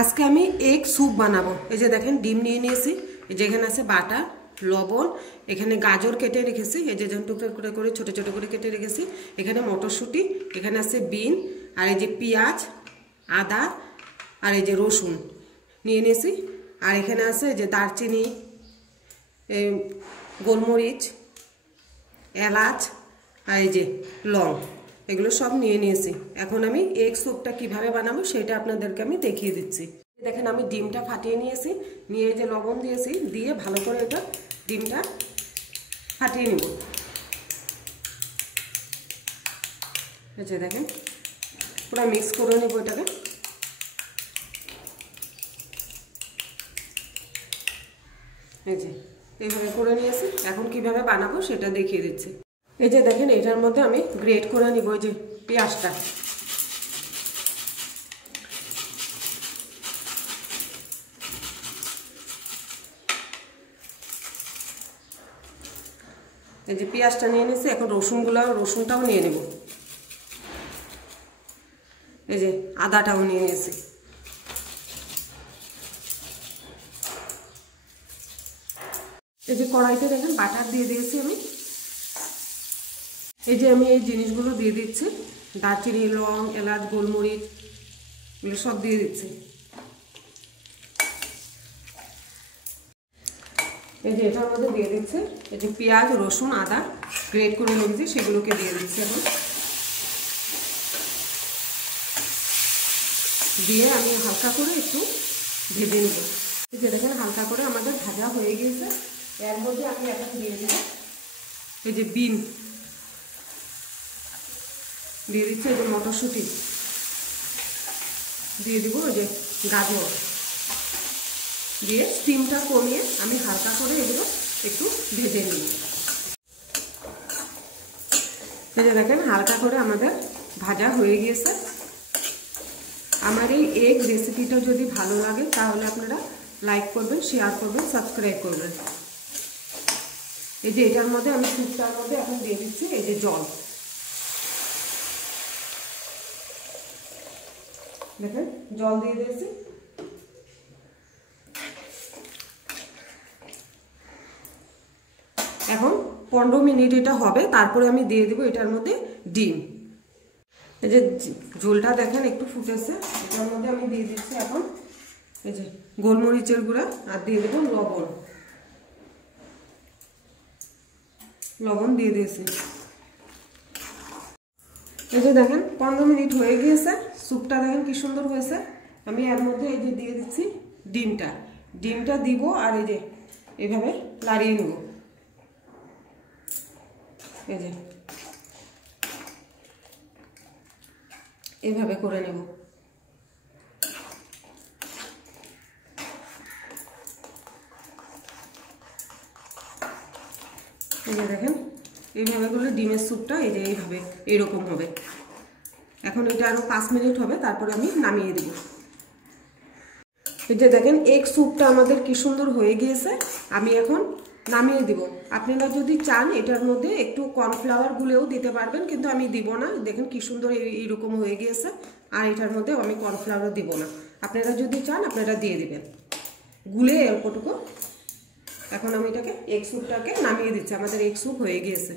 আজকে আমি egg soup বানাবো। এই যে দেখেন ডিম নিয়ে নিয়েছি, এই যে এখানে আছে বাটার, লবণ, এখানে গাজর কেটে রেখেছি, এই যে যেমন টুকরো করে করে ছোটো ছোটো করে কেটে রেখেছি, এখানে মটরশুঁটি, এখানে আছে বিন, আর এই যে পেঁয়াজ, আদা, আর এই যে রসুন নিয়ে নিয়েছি, আর এখানে আছে এই যে দারচিনি, গোলমরিচ, এলাচ, আর এই যে লং, এগুলো সব নিয়ে নিয়েছি। এখন আমি এগ স্যুপটা কিভাবে বানাবো সেটা আপনাদেরকে আমি দেখিয়ে দিচ্ছি। দেখেন আমি ডিমটা ফাটিয়ে নিয়েছি, নিয়ে যে লবণ দিয়েছি, দিয়ে ভালো করে এটা ডিমটা ফাটিয়ে নিব। এই যে দেখেন পুরো মিক্স করে নেব এটাকে। এই যে এইভাবে করে নিয়েছি। এখন কিভাবে বানাবো সেটা দেখিয়ে দিচ্ছি। এই যে দেখেন এটার মধ্যে আমি গ্রেট করে নিব এই যে পেঁয়াজটা। এই যে পেঁয়াজটা নিয়ে নিয়েছি, এখন রসুনটাও নিয়ে নেব। এই যে আদাটাও নিয়ে নিয়েছি। এই যে কড়াইতে দেখেন বাটার দিয়ে দিয়েছি আমি। এই যে আমি এই জিনিসগুলো দিয়ে দিচ্ছি, দারচিনি, লং, এলাচ, গোলমরিচ, এগুলো সব দিয়ে দিচ্ছি। এই যে এটার মধ্যে দিয়ে দিচ্ছে এই যে পেঁয়াজ, রসুন, আদা গ্রেট করে রেখেছি, সেগুলোকে দিয়ে দিচ্ছি। এখন দিয়ে আমি হালকা করে একটু ভেজে নেব। এই যে দেখেন হালকা করে আমাদের ভাজা হয়ে গিয়েছে। এর মধ্যে আমি এখন দিয়ে দেব এই যে বিন, দিয়ে দিচ্ছি এই যে মটরশুঁটি, দিয়ে দিব ওই যে গাজর, দিয়ে স্টিমটা কমিয়ে আমি হালকা করে এগুলো একটু ভেজে নিই। এই যে দেখেন হালকা করে আমাদের ভাজা হয়ে গিয়েছে। আমার এই এগ রেসিপিটা যদি ভালো লাগে তাহলে আপনারা লাইক করবেন, শেয়ার করবেন, সাবস্ক্রাইব করবেন। এই যে এটার মধ্যে আমি স্যুপটার মধ্যে এখন দিয়ে দিচ্ছি এই যে জল। দেখেন জল দিয়ে দিয়েছি। এখন 15 মিনিট এটা হবে, তারপরে আমি দিয়ে দেবো এটার মধ্যে ডিম। এই যে ঝোলটা দেখেন একটু ফুটেছে, এটার মধ্যে আমি দিয়ে দিচ্ছি এখন এই যে গোলমরিচের গুঁড়া, আর দিয়ে দেবো লবণ দিয়ে দিয়েছি। এই যে দেখেন 15 মিনিট হয়ে গিয়েছে, স্যুপটা দেখেন কি সুন্দর হয়েছে। আমি এর মধ্যে এই যে দিয়ে দিচ্ছি ডিমটা দিব, আর এই যে এইভাবে লাড়িয়ে নেব। এই যে এইভাবে করে নেব। এই যে দেখেন এইভাবে করলে ডিমের স্যুপটা এই যে এইভাবে এরকম হবে। এখন এটা আরো 5 মিনিট হবে, তারপরে আমি নামিয়ে দেব। এই যে দেখেন এগ স্যুপটা আমাদের কি সুন্দর হয়ে গিয়েছে। আমি এখন নামিয়ে দিব। আপনারা যদি চান এটার মধ্যে একটু কর্নফ্লাওয়ার গুলেও দিতে পারবেন, কিন্তু আমি দিব না। দেখেন কি সুন্দর এইরকম হয়ে গিয়েছে, আর এটার মধ্যে আমি কর্নফ্লাওয়ার দিব না। আপনারা যদি চান আপনারা দিয়ে দিবেন গুলে অল্পটুকু। এখন আমি এটাকে এগ স্যুপটাকে নামিয়ে দিচ্ছি। আমাদের এগ স্যুপ হয়ে গিয়েছে।